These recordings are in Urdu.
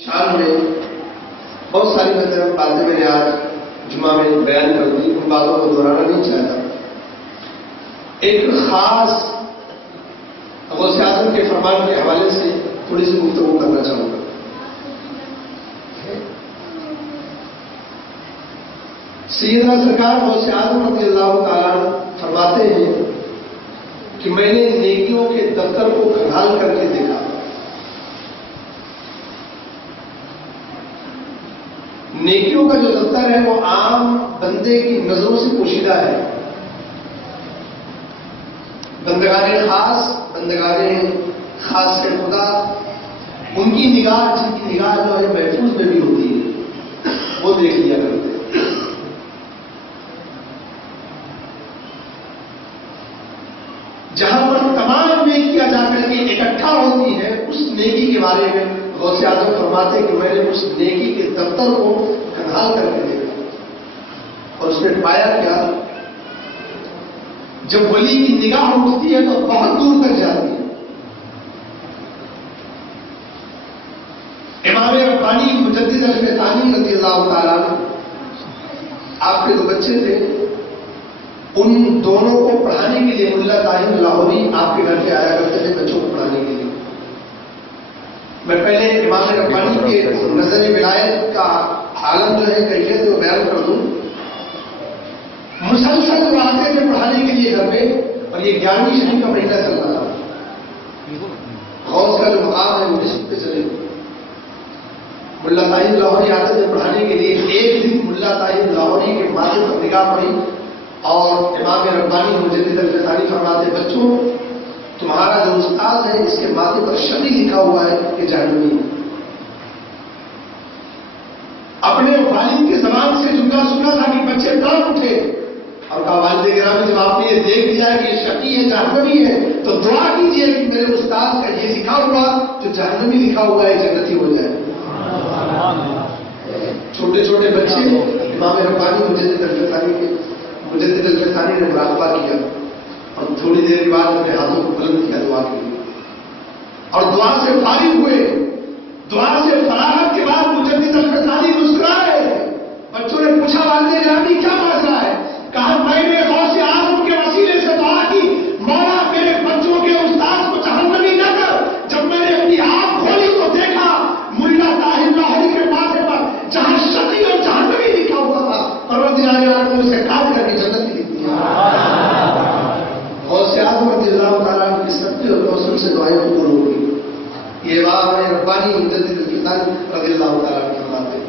شان میں بہت ساری باتیں میں نے آج جمعہ میں بیان کر دی، ان باتوں کو دہرانا نہیں چاہتا۔ ایک خاص غوث اعظم کے فرمان کے حوالے سے تھوڑی سی گفتگو کرنا چاہوں گا۔ سیدنا سرکار غوث اعظم رضی اللہ تعالیٰ فرماتے ہیں کہ میں نے نیکیوں کے دفتر کو کھنگال کر کے دیکھا۔ نیکیوں کا جو دفتر ہے وہ عام بندے کی نظروں سے پوشیدہ ہے۔ بندگان خاص سے خدا، ان کی نگاہ، جن کی نگاہ جو ہے محفوظ میں بھی ہوتی ہے، وہ دیکھ لیا کرتے ہیں۔ جہاں پر تمام نیکیاں جا کر کے اکٹھا ہوتی ہیں، اس نیکی کے بارے میں غوث اعظم فرماتے ہیں کہ میں نے اس نیکی کے دفتر کو کھنگال کر کے دیکھا، اور اس نے پایا کیا؟ جب ولی کی نگاہ اٹھتی ہے تو بہت دور تک جاتی ہے۔ امام ربانی مجدد الفیضانی رضی اللہ تعالیٰ عنہ، آپ کے دو بچے تھے، ان دونوں کو پڑھانے کے لیے ملا طاہر لاہوری آپ کے گھر پہ آیا کرتے تھے بچوں کو پڑھانے کے لیے۔ میں پہلے امام ربانی کے نظر ولایت کا عالم جو ہے کیفیت وہ بیان کر دوں۔ مسلسل وہ آتے تھے پڑھانے کے لیے گھر پہ، اور یہ 11ویں شریف کا مہینہ چل رہا تھا۔ غوث کا جو مقام ہے وہ اس پہ چلے۔ ملا طاہر لاہوری آتے تھے پڑھانے کے لیے۔ ایک دن ملا طاہر لاہوری کے ماتھے پر نگاہ پڑی اور امام ربانی مجدد الفیضانی فرماتے، بچوں تمہارا جو استاد ہے اس کے ماتھے پر شقی لکھا ہوا ہے کہ جہنمی ہے۔ اپنے والد کے زبان سے جملہ سنا تھا کہ بچے تڑپ اٹھے اور کہا، والد گرامی جب آپ نے یہ دیکھ لیا کہ یہ شقی ہے، جہنمی ہے، تو دعا کیجیے کہ میرے استاد کا یہ لکھا ہوا جو جہنمی لکھا ہوا ہے جنتی ہو جائے۔ چھوٹے چھوٹے بچے امام ربانی مجدد الفیضانی نے مراقبہ کیا اور تھوڑی دیر کے بعد اپنے ہاتھوں کو بلند کیا دعا کے لیے، اور دعا سے فارغ ہوئے۔ دعا سے فراغت کے بعد مجدد الفیضانی مسکرائے۔ بچوں نے پوچھا، والد گرامی کیا مسئلہ ہے؟ کہا، میں نے غوث اعظم کے وسیلے سے دعا کی، مولا میرے بچوں کے استاد کو جہنمی نہ کر۔ جب میں نے اپنی آنکھ کھولی تو دیکھا ملا طاہر لاہوری کے ماتھے پر جہاں شقی اور جہنمی لکھا ہوا تھا، پروردگار عالم نے اسے کاٹ کر کے جنت لکھ دیا۔ غوث اعظم رضی اللہ تعالیٰ کی سچے اور توسل سے دعائیں قبول ہو گئی۔ یہ بات ربانی مجدد الفیضانی رضی اللہ تعالیٰ عنہ فرماتے ہیں۔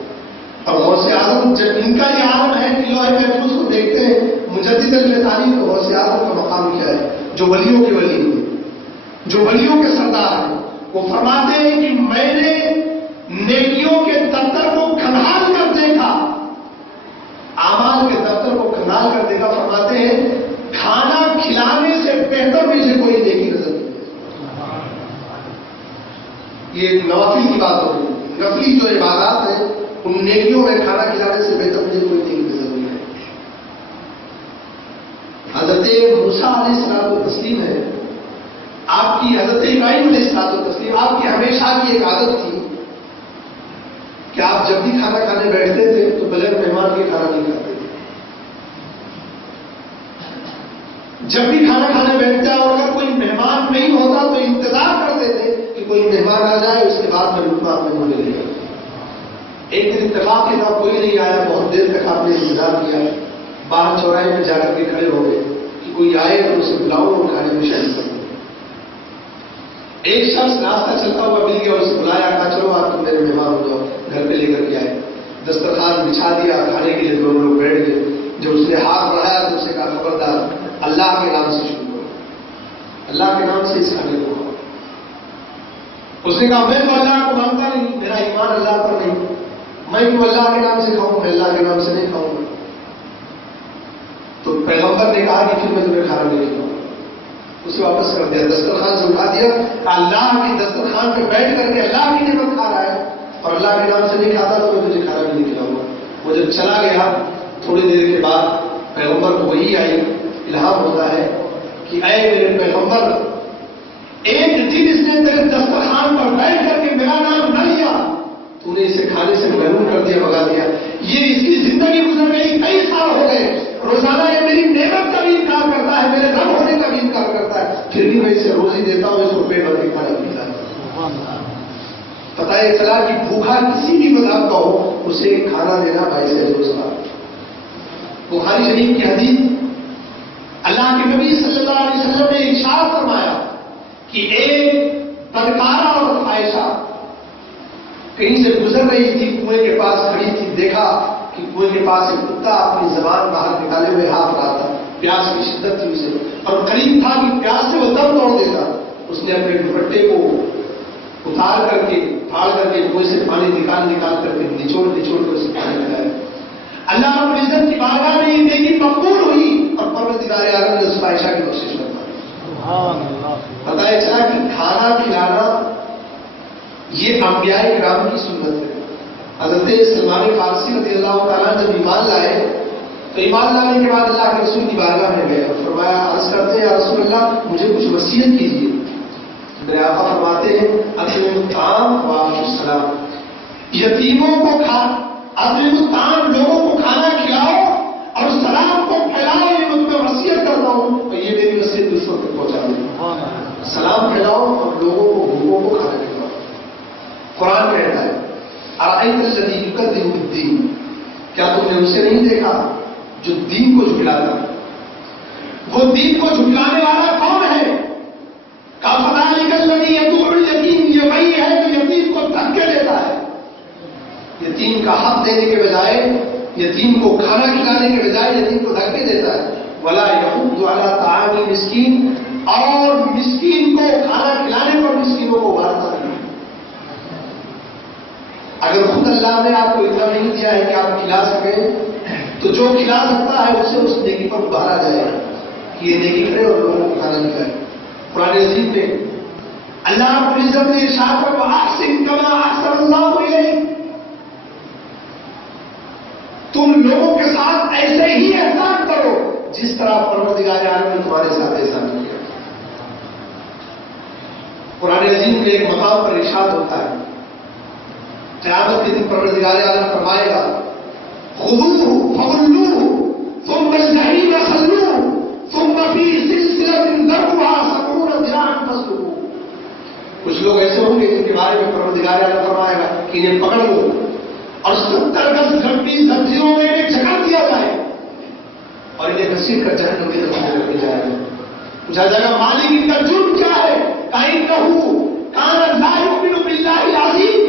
اور غوث اعظم جب ان کا یہ عالم ہے کہ لوح محفوظ کو دیکھتے ہیں، مجدد الفیضانی کو غوث اعظم کا مقام کیا ہے؟ جو ولیوں کے ولی ہیں، جو ولیوں کے سردار ہیں، وہ فرماتے ہیں کہ میں نے نیکیوں کے دفتر کو کھنگال کر دیکھا، اعمال کے دفتر کو کھنگال کر دیکھا۔ فرماتے ہیں کھانا کھلانے سے بہتر مجھے کوئی نیکی نظر نہیں۔ یہ نوافل کی بات ہو رہی ہے، نفلی جو عبادات ہیں ان نیکیوں میں کھانا کھلانے سے بہتر مجھے کوئی نیکی نظر نہیں ہے۔ حضرت موسیٰ علیہ السلام و تسلیم ہے، آپ کی حضرت ابراہیم علیہ السلام و تسلیم، آپ کی ہمیشہ کی ایک عادت تھی کہ آپ جب بھی کھانا کھانے بیٹھتے تھے تو بغیر مہمان کے کھانا نہیں کھاتے تھے۔ جب بھی کھانا کھانے بیٹھتا اور اگر کوئی مہمان نہیں ہوتا تو انتظار کرتے تھے کہ کوئی مہمان آ جائے، اس کے بعد میں لقمہ اپنے منہ میں لے لیا۔ ایک دن اتفاق کے ساتھ کوئی نہیں آیا، بہت دیر تک آپ نے انتظار کیا، باہر چوراہے میں جا کر کے کھڑے ہو گئے کہ کوئی آئے تو اسے بلاؤ اور کھانے میں شامل کرو۔ ایک شخص راستہ چلتا ہوا مل گیا اور اسے بلایا، کہا چلو آپ تم میرے مہمان ہو جاؤ، گھر پہ لے کر کے آئے۔ دسترخوان بچھا دیا، کھانے کے لیے دونوں لوگ بیٹھ گئے۔ جب اس نے ہاتھ بڑھایا تو اسے کہا، خبردار اللہ کے نام سے شروع کرو، اللہ کے نام سے اس کھانے کو کھاؤ۔ اس نے کہا، میں تو اللہ کو مانتا نہیں، میرا ایمان اللہ پر نہیں، میں تو اللہ کے نام سے کھاؤں، میں اللہ کے نام سے نہیں کھاؤں گا۔ تو پیغمبر نے کہا کہ پھر میں تمہیں کھانا نہیں کھلاؤں گا۔ اسے واپس کر دیا، دسترخوان سے اٹھا دیا، اللہ کی دسترخوان پہ بیٹھ کر کے اللہ کی نعمت کھا رہا ہے اور اللہ کے نام سے نہیں کھاتا تو میں تجھے کھانا بھی نہیں کھلاؤں گا۔ وہ جب چلا گیا تھوڑی دیر کے بعد پیغمبر کو وہی آئی، الہام ہوتا ہے کہ اے میرے پیغمبر، ایک دن اس نے تیرے دسترخوان پر بیٹھ کر کے میرا نام نہ لیا تو تو نے اسے کھانے سے محروم کر دیا، بھگا دیا. یہ اس کی زندگی گزر گئی، کئی سال ہو گئے، روزانہ یہ میری نعمت کا بھی انکار کرتا ہے، میرے رب ہونے کا بھی انکار کرتا ہے، پھر بھی میں اسے روزی دیتا ہوں، اس کو پیٹ بھر کے کھانا پیتا ہے. پتہ یہ چلا کہ بھوکا کسی بھی مذہب کا ہو اسے کھانا دینا باعث روزگار. بخاری شریف کی حدیث، اللہ کے نبی صلی اللہ علیہ وسلم نے ارشاد فرمایا کہ ایک بدکارہ اور خواہشہ کہیں سے گزر رہی تھی، کنویں کے پاس کھڑی تھی، دیکھا کہ کنویں کے پاس ایک کتا اپنی زبان باہر نکالے ہوئے ہاتھ رہا تھا، پیاس کی شدت تھی اسے، اور قریب تھا کہ پیاس سے وہ دم توڑ دیتا. اس نے اپنے دوپٹے کو اتار کر کے پھاڑ کر کے کنویں سے پانی نکال کر کے نچوڑ کر اسے پانی لگایا. اللہ رب العزت کی بارگاہ میں یہ نیکی مقبول ہوئی اور پروردگار عالم نے اس خواہشہ کی کوشش فرمائی. پتہ یہ چلا کہ کھانا کھلانا یہ انبیاء کرام کی سنت ہے. حضرت سلمان فارسی رضی اللہ تعالیٰ جب ایمان لائے تو ایمان لانے کے بعد اللہ کے رسول کی بارگاہ میں گئے اور فرمایا، عرض کرتے ہیں یا رسول اللہ مجھے کچھ وصیت کیجیے. میرے آقا فرماتے ہیں اطعموا الطعام وافشوا السلام، یتیموں کو اطعموا الطعام، لوگوں کو کھانا کھلاؤ اور سلام کو پھیلاؤ. یہ میں تمہیں وصیت کرتا ہوں اور یہ میری وصیت دوسروں تک پہنچا دوں. سلام پھیلاؤ اور لوگوں کو بھوکوں کو کھانا کھلاؤ. قرآن کہتا ہے ارأیت الذی یکذب بالدین، کیا تم نے اسے نہیں دیکھا جو دین کو جھٹلاتا؟ وہ دین کو جھٹلانے والا کون ہے؟ کفذلک الذی یدعو الیتیم، یہ وہی ہے جو یتیم کو دھکے دیتا ہے. یتیم کا حق دینے کے بجائے، یتیم کو کھانا کھلانے کے بجائے یتیم کو دھکے دیتا ہے. ولا یحض علی طعام المسکین، اور مسکین کو کھانا کھلانے پر مسکینوں کو ابھارتا نہیں. اگر خود اللہ نے آپ کو اتنا نہیں دیا ہے کہ آپ کھلا سکیں تو جو کھلا سکتا ہے اسے اس نیکی پر ابھارا جائے کہ یہ نیکی کرے اور لوگوں کو کھانا کھلائے. قرآن عظیم میں اللہ رب العزت نے ارشاد فرمایا وَأَحْسِن كَمَا أَحْسَنَ اللَّهُ إِلَيْكَ، تم لوگوں کے ساتھ ایسے ہی احسان کرو جس طرح پروردگار عالم نے تمہارے ساتھ احسان کیا. قرآن عظیم میں ایک مقام پر ارشاد ہوتا ہے، قیامت کے دن پروردگار عالم فرمائے گا خذوہ فغلوہ ثم الجحیم صلوہ ثم فی سلسلۃ ذرعها 70 ذراعا فاسلکوہ. کچھ لوگ ایسے ہوں گے جن کے بارے میں پروردگار عالم فرمائے گا کہ انہیں پکڑ لو اور 70 گز لمبی زنجیروں میں انہیں جکڑ دیا جائے اور انہیں گھسیٹ کر جہنم کے اندر رکھ دیا جائے گا. پوچھا جائے گا مالک ان کا جرم کیا ہے؟ فإنه كان لا يؤمن بالله العظیم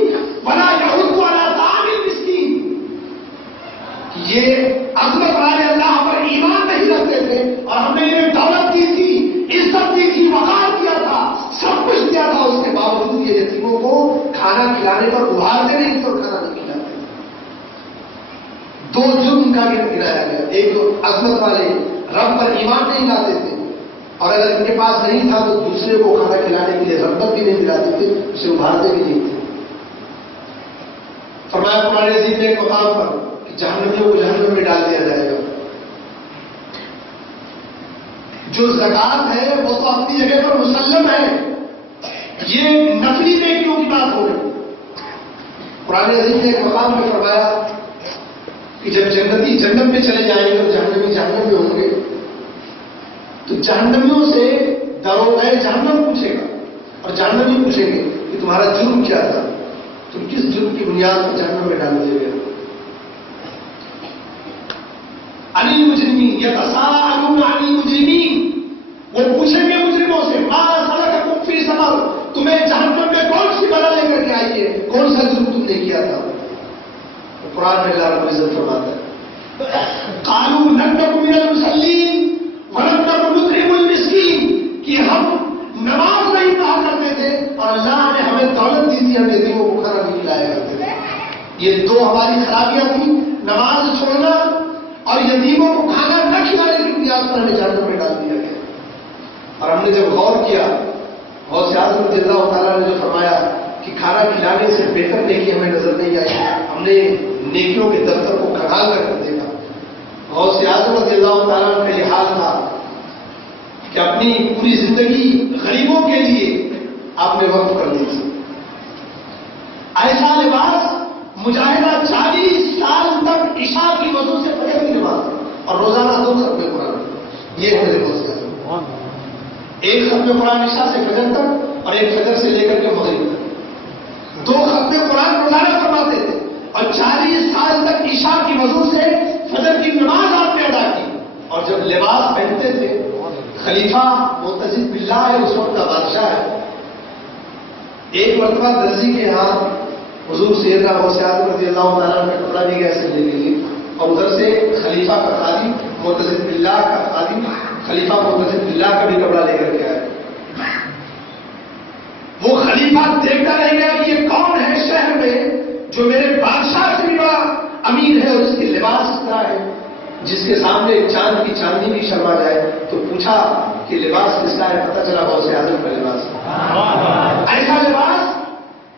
ولا يحض على طعام المسکین، یہ عظمت والے اللہ پر ایمان نہیں رکھتے تھے اور ہم نے انہیں دولت دی تھی، عزت دی تھی، وقار کیا تھا، سب کچھ دیا تھا، اس کے باوجود یہ یتیموں کو کھانا کھلانے پر ابھارتے نہیں تھے اور کھانا نہیں کھلاتے. دو جرم کا گرایا گیا، ایک جو عظمت والے رب پر ایمان نہیں لاتے تھے اور اگر ان کے پاس نہیں تھا تو دوسرے کو کھانا کھلانے کے لیے رغبت بھی نہیں دلاتے تھے، اسے ابھارتے بھی نہیں تھے. فرمایا قرآن عظیم نے ایک مقام پر کہ جہنمیوں کو جہنم میں ڈال دیا جائے گا. جو زکات ہے وہ تو اپنی جگہ پر مسلم ہے، یہ نفلی نیکیوں کی بات ہو رہی. قرآن عظیم نے ایک مقام میں فرمایا کہ جب جنتی جنت میں چلے جائیں گے اور جہنمی جہنم میں ہوں گے تو جہنمیوں سے دروغ جہنم پوچھے گا اور جہنمی پوچھیں گے کہ تمہارا جرم کیا تھا، تم کس جرم کی بنیاد پر جہنم میں ڈال دیے گئے؟ عن المجرمین یتساءلون عن المجرمین، وہ پوچھیں گے مجرموں سے ما سلککم فی سقر، تمہیں جہنم میں کون سی بلا لے کر کے آئی ہے، کون سا جرم تم نے کیا تھا؟ قرآن میں اللہ رب العزت فرماتا ہے قالوا لم نک من المصلین ولم نک نطعم المسکین، کہ ہم نماز نہیں پڑھا کرتے تھے اور اللہ نے ہمیں دولت دی تھی، ہم یتیموں کو کھانا نہیں کھلایا کرتے تھے. یہ دو ہماری خرابیاں تھیں، نماز چھوڑنا اور یتیموں کو کھانا نہ کھلانے کی بنیاد پر ہمیں جہنم میں ڈال دیا گیا. اور ہم نے جب غور کیا، غوث اعظم رضی اللہ تعالیٰ نے جو فرمایا کہ کھانا کھلانے سے بہتر نیکی ہمیں نظر نہیں آئی، ہم نے نیکیوں کے دفتر کو کھنگال کر دیکھا. غوث اعظم رضی اللہ تعالیٰ کا یہ حال تھا کہ اپنی پوری زندگی غریبوں کے لیے آپ نے وقف کر دی. ایسا لباس مجاہدہ 40 سال تک عشاء کی وضو سے فجر کی نماز اور روزانہ 2 ختم قرآن. یہ ہے میرے غوث اعظم. ایک ختم قرآن عشاء سے فجر تک اور ایک فجر سے لے کر کے مغرب تک 2 ختم قرآن روزانہ فرماتے تھے اور 40 سال تک عشاء کی وضو سے فجر کی نماز آپ نے ادا کی. اور جب لباس پہنتے تھے خلیفہ معتزد باللہ ہے، اس وقت کا بادشاہ ہے. ایک مرتبہ درزی کے ہاتھ حضور سیدنا غوث اعظم رضی اللہ تعالیٰ کا کپڑا بھی گیا سلنے کے لیے اور ادھر سے خلیفہ کا خادم معتزد باللہ کا خادم خلیفہ معتزد باللہ کا بھی کپڑا لے کر کے آئے. وہ خلیفہ دیکھتا رہ گیا کہ یہ کون ہے شہر میں جو میرے بادشاہ سے بھی بڑا امیر ہے اور اس کے لباس اس طرح ہے جس کے سامنے چاند کی چاندنی بھی شرما جائے. تو پوچھا کہ لباس کس کا ہے؟ پتہ چلا غوث اعظم کا لباس. ایسا لباس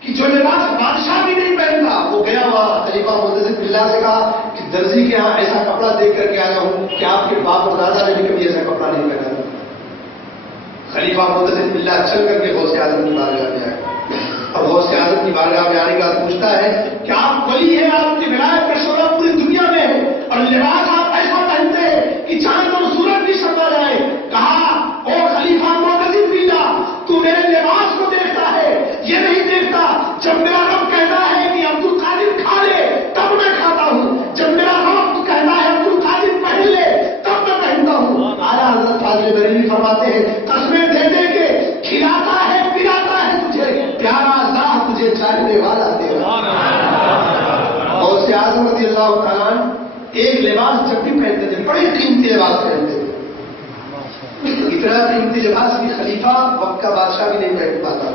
کہ جو لباس بادشاہ بھی نہیں پہنتا. وہ گیا وہاں خلیفہ معتزد باللہ سے کہا کہ درزی کے یہاں ایسا کپڑا دیکھ کر کے آیا ہوں کہ آپ کے باپ اور دادا نے بھی کبھی ایسا کپڑا نہیں پہنا. خلیفہ معتزد باللہ چل کر کے غوث اعظم کی بارگاہ میں آئے اور غوث اعظم کی بارگاہ میں آنے کا پوچھتا ہے کہ آپ ولی ہیں، آپ کی ولایت کا شعلہ پوری دنیا میں ہے اور لباس آپ ایسا پہنتے ہیں کہ چاند اور سورج بھی شرما جائے. کہا او خلیفہ معتزد باللہ، تو میرے لباس کو دیکھتا ہے، یہ نہیں دیکھتا جب میرا رب کہتا ہے کہ عبد القادر کھا لے تب میں کھاتا ہوں، جب میرا رب کہتا ہے عبد القادر پہن لے تب میں پہنتا ہوں. اعلیٰ حضرت فاضل بریلوی فرماتے ہیں قسمیں دے دے کے کھلاتا ہے پلاتا ہے تجھے، پیارا ذات تجھے چاہنے والا دے. غوث اعظم رضی اللہ تعالیٰ ایک لباس جب بھی پہنتے تھے بڑے قیمتی لباس پہنتے تھے. اتنا قیمتی لباس کی خلیفہ وقت کا بادشاہ بھی نہیں پہن پاتا.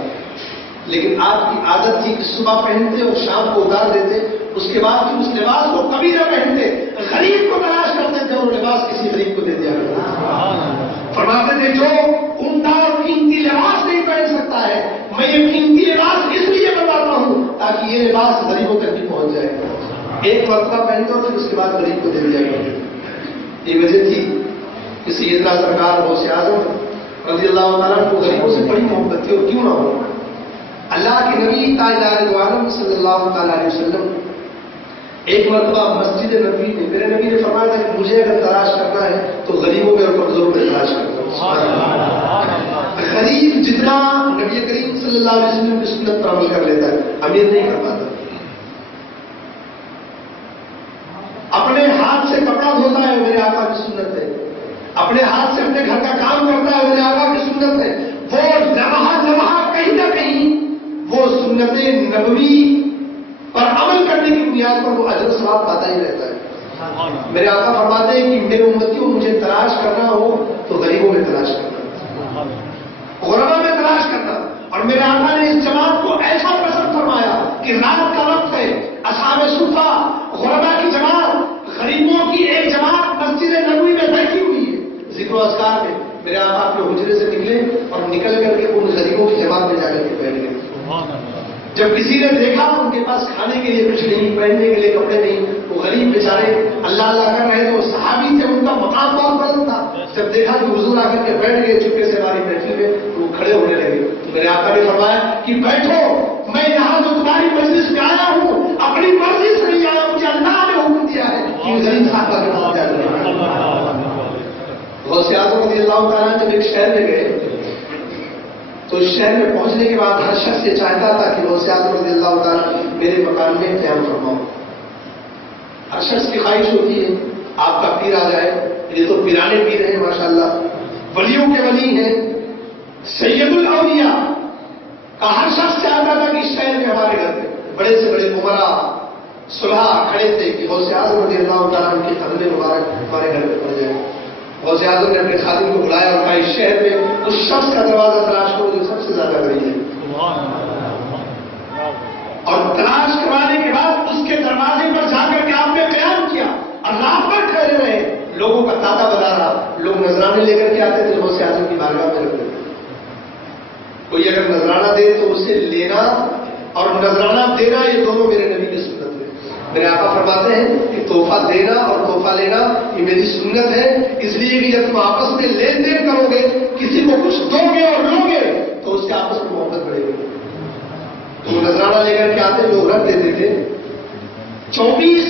لیکن آپ کی عادت تھی کہ صبح پہنتے اور شام کو اتار دیتے، اس کے بعد پھر اس لباس کو کبھی نہ پہنتے، غریب کو تلاش کرتے تھے اور لباس کسی غریب کو دے دیا کرتے. فرماتے تھے جو عمدہ اور قیمتی لباس نہیں پہن سکتا ہے، میں یہ قیمتی لباس اس لیے بتاتا ہوں تاکہ یہ لباس غریبوں تک بھی پہنچ جائے. ایک مرتبہ پہنتے ہوتے اس کے بعد غریب کو دے دیا کرتے. یہ وجہ تھی کہ سیدنا سرکار غوث اعظم رضی اللہ تعالیٰ کو غریبوں سے بڑی محبت تھی. اور کیوں نہ ہو، اللہ کے نبی تاجدار عالم صلی اللہ تعالیٰ علیہ وسلم ایک مرتبہ مسجد نبوی میں میرے نبی نے فرمایا تھا کہ مجھے اگر تلاش کرنا ہے تو غریبوں میں اور کمزوروں میں تلاش کرتا ہوں. غریب جتنا نبی کریم صلی اللہ علیہ وسلم کی سنت پر عمل کر لیتا ہے، امیر نہیں کر پاتا. اپنے ہاتھ سے کپڑا دھوتا ہے میرے آقا کی سنت ہے، اپنے ہاتھ سے اپنے گھر کا کام کرتا ہے میرے آقا کی سنت ہے. وہ لمحہ کہیں نہ کہیں وہ سنت نبوی پر عمل کرنے کی بنیاد پر وہ اجر ثواب پاتا ہی رہتا ہے. میرے آقا فرماتے ہیں کہ میرے امتی کو مجھے تلاش کرنا ہو تو غریبوں میں تلاش کرنا، غربا میں تلاش کرنا. اور میرے آقا نے اس جماعت کو ایسا پسند فرمایا کہ رات کا وقت ہے، اصحاب صفہ غربا کی جماعت، غریبوں کی ایک جماعت مسجد نبوی میں بیٹھی ہوئی ہے ذکر و اذکار میں. میرے آقا اپنے حجرے سے نکلے اور نکل کر کے ان غریبوں کی جماعت میں جا کر کے بیٹھ گئے. جب کسی نے دیکھا ان کے پاس کھانے کے لیے کچھ نہیں، پہننے کے لیے کپڑے نہیں، وہ غریب بیچارے اللہ اللہ کر رہے تھے، وہ صحابی تھے، ان کا مقام بہت بلند تھا. جب دیکھا کہ حضور آ کر کے بیٹھ گئے چپکے سے ہماری محفل میں تو وہ کھڑے ہونے لگے. تو میرے آقا نے فرمایا کہ بیٹھو، میں یہاں جو تمہاری مجلس میں آیا ہوں اپنی مرضی سے نہیں آیا، مجھے اللہ نے حکم دیا ہے کہ غریب صاحب کے پاس جانا. غوث اعظم رضی اللہ تعالیٰ جب ایک شہر میں گئے تو اس شہر میں پہنچنے کے بعد ہر شخص یہ چاہتا تھا کہ غوث اعظم رضی اللہ تعالیٰ میرے مکان میں قیام فرماؤ. ہر شخص کی خواہش ہوتی ہے آپ کا پیر آ جائے. یہ تو پیرانے پیر ہیں ماشاءاللہ، ولیوں کے ولی ہیں، سید الاولیاء کا ہر شخص چاہتا تھا کہ اس شہر میں ہمارے گھر میں بڑے سے بڑے عمرا صلحاء کھڑے تھے کہ غوث اعظم رضی اللہ تعالیٰ ان کے قدم مبارک ہمارے گھر میں پڑ جائے. غوث اعظم نے اپنے خادم کو بلایا اور کہا اس شہر میں اس شخص کا دروازہ تلاش کرو جو سب سے زیادہ غریب ہے. اور تلاش کروانے کے بعد اس کے دروازے پر جا کر کے آپ نے قیام کیا اور رات بھر ٹھہرے رہے. لوگوں کا تاتا بتا رہا، لوگ نذرانے لے کر کے آتے تھے غوث اعظم کی بارگاہ میں رکھتے تھے. کوئی اگر نذرانہ دے تو اسے لینا اور نذرانہ دینا یہ دونوں میرے نبی کی سنت ہے. میرے آقا فرماتے ہیں کہ تحفہ دینا اور تحفہ لینا یہ میری سنت ہے، اس لیے کہ جب تم آپس میں لین دین کرو گے، کسی کو کچھ دو گے اور لو گے تو اس سے آپس میں محبت بڑھے گی. تو نذرانہ لے کر کے آتے لوگ رکھ دیتے تھے 24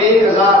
1000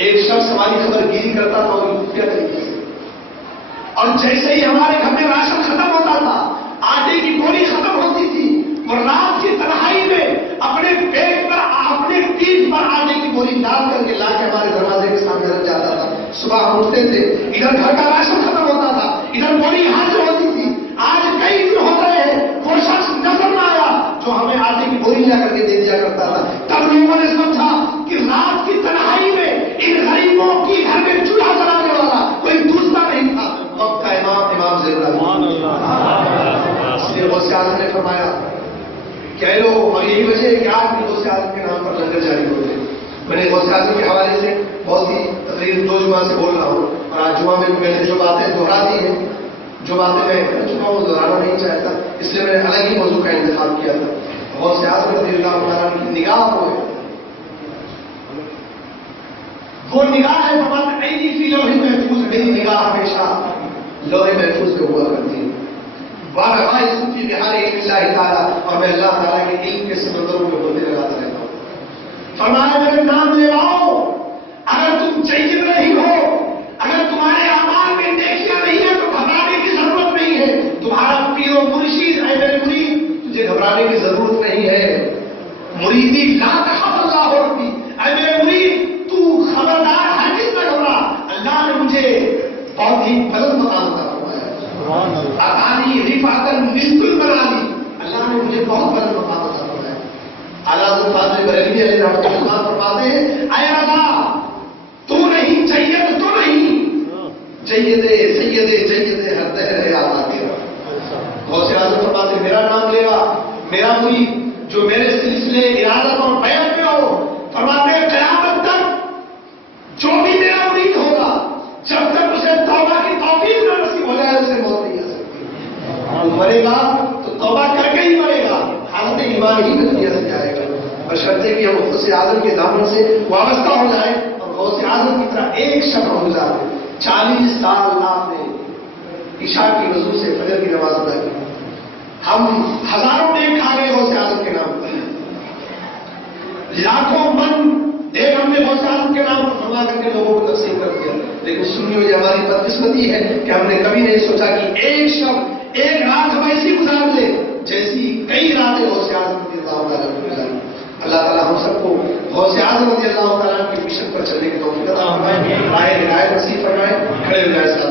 ایک شخص ہماری خبر گیری کرتا تھا اور خفیہ طریقے سے، اور جیسے ہی ہمارے گھر میں راشن ختم ہوتا تھا، آٹے کی گولی ختم ہوتی تھی، وہ رات کی تنہائی میں اپنے پیٹ پر، اپنے پیٹھ پر آٹے کی گولی ڈال کر کے لا کے ہمارے دروازے کے سامنے رکھ جاتا تھا۔ صبح ہم اٹھتے تھے، ادھر گھر کا راشن ختم ہوتا تھا، ادھر گولی حاضر ہوتی تھی۔ آج کئی دن ہو رہے ہیں، وہ شخص نظر نہ آیا جو ہمیں آٹے کی گولی لا کر کے دے دیا کرتا تھا۔ تب لوگوں نے سمجھا کہ رات کی تنہائی میں ان غریبوں کی گھر میں چولہا جلانے والا کوئی دوسرا نہیں تھا، وقت کا امام زیب العالمین۔ اس لیے غوث اعظم نے فرمایا کہہ لو، اور یہی وجہ ہے کہ آج بھی غوث اعظم کے نام پر لنگر جاری ہوتے ہیں۔ میں نے غوث اعظم کے حوالے سے بہت سی تقریباً 2 جمعہ سے بول رہا ہوں، اور آج جمعہ میں نے جو باتیں دہرا دی ہیں، جو باتیں میں کر چکا ہوں وہ دہرانا نہیں چاہتا، اس لیے میں نے الگ ہی موضوع کا انتخاب کیا تھا۔ غوث اعظم رضی اللہ تعالیٰ کی نگاہ وہ نگاہ ہے، فرماتے ہیں فی لوح محفوظ، میری نگاہ ہمیشہ لوح محفوظ پہ ہوا کرتی ہے۔ فی بحار علم اللہ تعالیٰ، اور میں اللہ تعالیٰ کے علم کے سمندروں میں ہوتے لگاتا رہتا ہوں۔ فرمایا میرے نام لے آؤ، اگر تم جید نہیں ہو، اگر تمہارے اعمال میں نیکیاں نہیں ہیں تو گھبرانے کی ضرورت نہیں ہے۔ تمہارا پیر و مرشید اے میرے مرید، تجھے گھبرانے کی ضرورت نہیں ہے۔ مریدی لا تخف اللہ ربی، اے میرے مرید تو خبردار ہرگز نہ گھبرا، اللہ نے مجھے بہت ہی بلند مقام پر آتانی رفعتاً مثل المنالی، اللہ نے مجھے بہت بلند مقام عطا فرمایا۔ اعلیٰ حضرت فاضل بریلوی علیہ رحمۃ اللہ فرماتے ہیں اے رضا تو نہیں جید، تو نہیں جید سید ہر دہر ہے آبادی۔ غوث اعظم فرماتے ہیں میرا نام لے گا میرا مرید جو میرے سلسلے ارادت اور بیعت میں ہو، فرماتے ہیں قیامت تک جو بھی میرا مرید ہوگا، جب تک اسے توبہ کی توفیق نہ نصیب ہو جائے اسے موت نہیں آ سکتی۔ مرے گا تو توبہ کر کے ہی مرے گا، حالت ایمان ہی میں دنیا سے جائے گا، بشرطے کہ ہم غوث اعظم کے دامن سے وابستہ ہو جائیں اور غوث اعظم کی طرح ایک شب ہو گزارے۔ 40 سال آپ نے عشاء کی وضو سے فجر کی نماز ادا کی، ہم ہزاروں ٹیک کھا گئے غوث اعظم کے نام پر، لاکھوں من دیکھ ہم نے غوث اعظم کے نام پر فرما کر کے لوگوں کو تقسیم کر دیا، لیکن سنیو یہ ہماری بدقسمتی ہے کہ ہم نے کبھی نہیں سوچا کہ ایک شب ایک رات ہم ایسی گزار لیں جیسی کئی راتیں غوث اعظم رضی اللہ تعالیٰ نے گزاری۔ اللہ تعالیٰ ہم سب کو غوث اعظم رضی اللہ تعالیٰ کے مشن پر چلنے کی توفیق عطا فرمائے، راہ ہدایت نصیب فرمائے۔ کھڑے ہو جائیں۔